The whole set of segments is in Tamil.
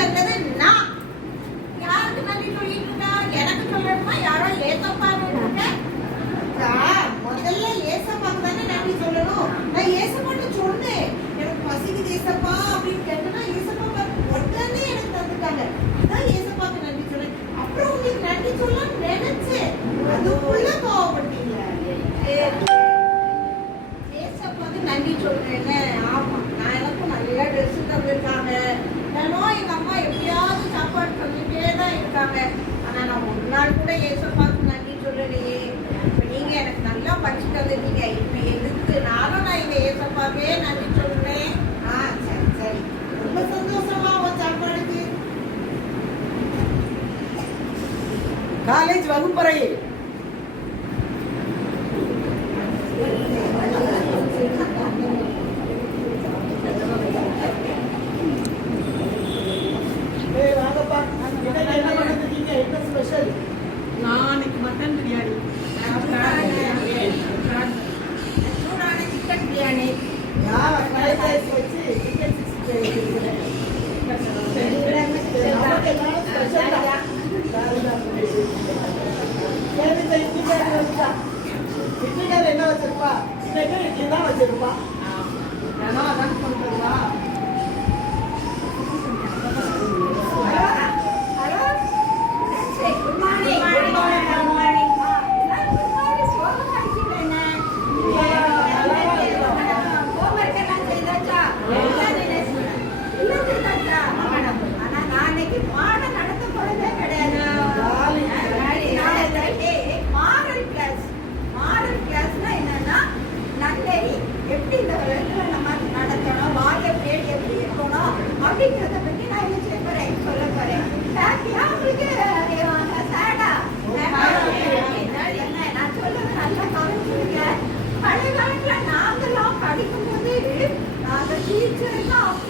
తగ్గదండి நாள் கூட ஏசப்பாவுக்கு நன்றி சொல்லலையே. இப்போ நீங்கள் எனக்கு நல்லா படிச்சுட்டது தந்துட்டீங்க இப்போ எதுக்கு? நானும் நான் இதை ஏசப்பாவே நன்றி சொல்கிறேன் ஆ சரி சரி. ரொம்ப சந்தோஷமா உன் சாப்பாடுக்கு. காலேஜ் வகுப்பறையில். ఎన్నో చెప్ప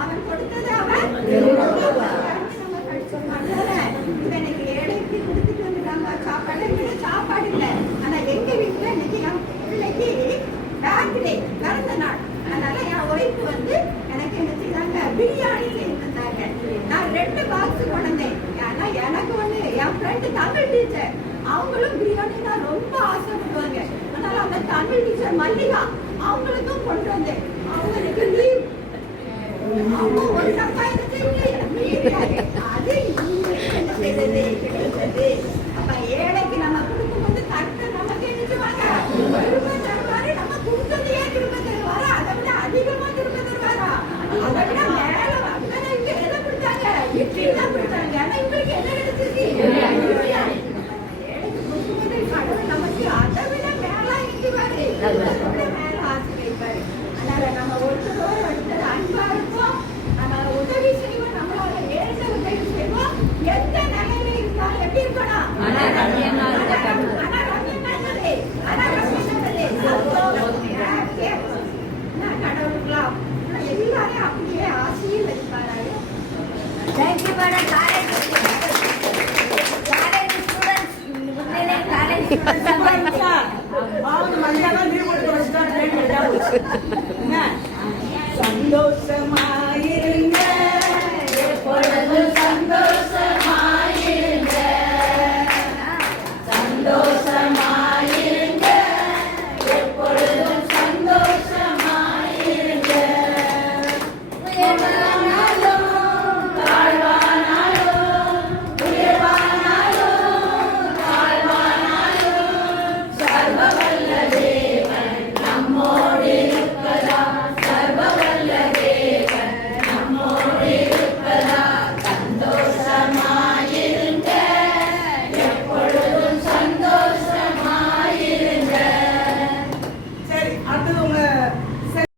அவன் கொடுத்தது அவன் சாப்பாடு இல்லை ஆனா எங்க வீட்டுல இன்னைக்கு பேங்க் டே பிறந்த நாள் அதனால என் ஒய்ஃப் வந்து எனக்கு என்ன செய்தாங்க பிரியாணின்னு இருந்தாங்க நான் ரெண்டு பாக்ஸ் கொண்டேன் ஏன்னா எனக்கு ஒண்ணு என் ஃப்ரெண்டு தமிழ் டீச்சர் அவங்களும் பிரியாணி தான் ரொம்ப ஆசைப்படுவாங்க. அதனால அந்த தமிழ் டீச்சர் மல்லிகா அவங்களுக்கும் கொண்டு வந்தேன் ஏழைக்கு நம்ம করা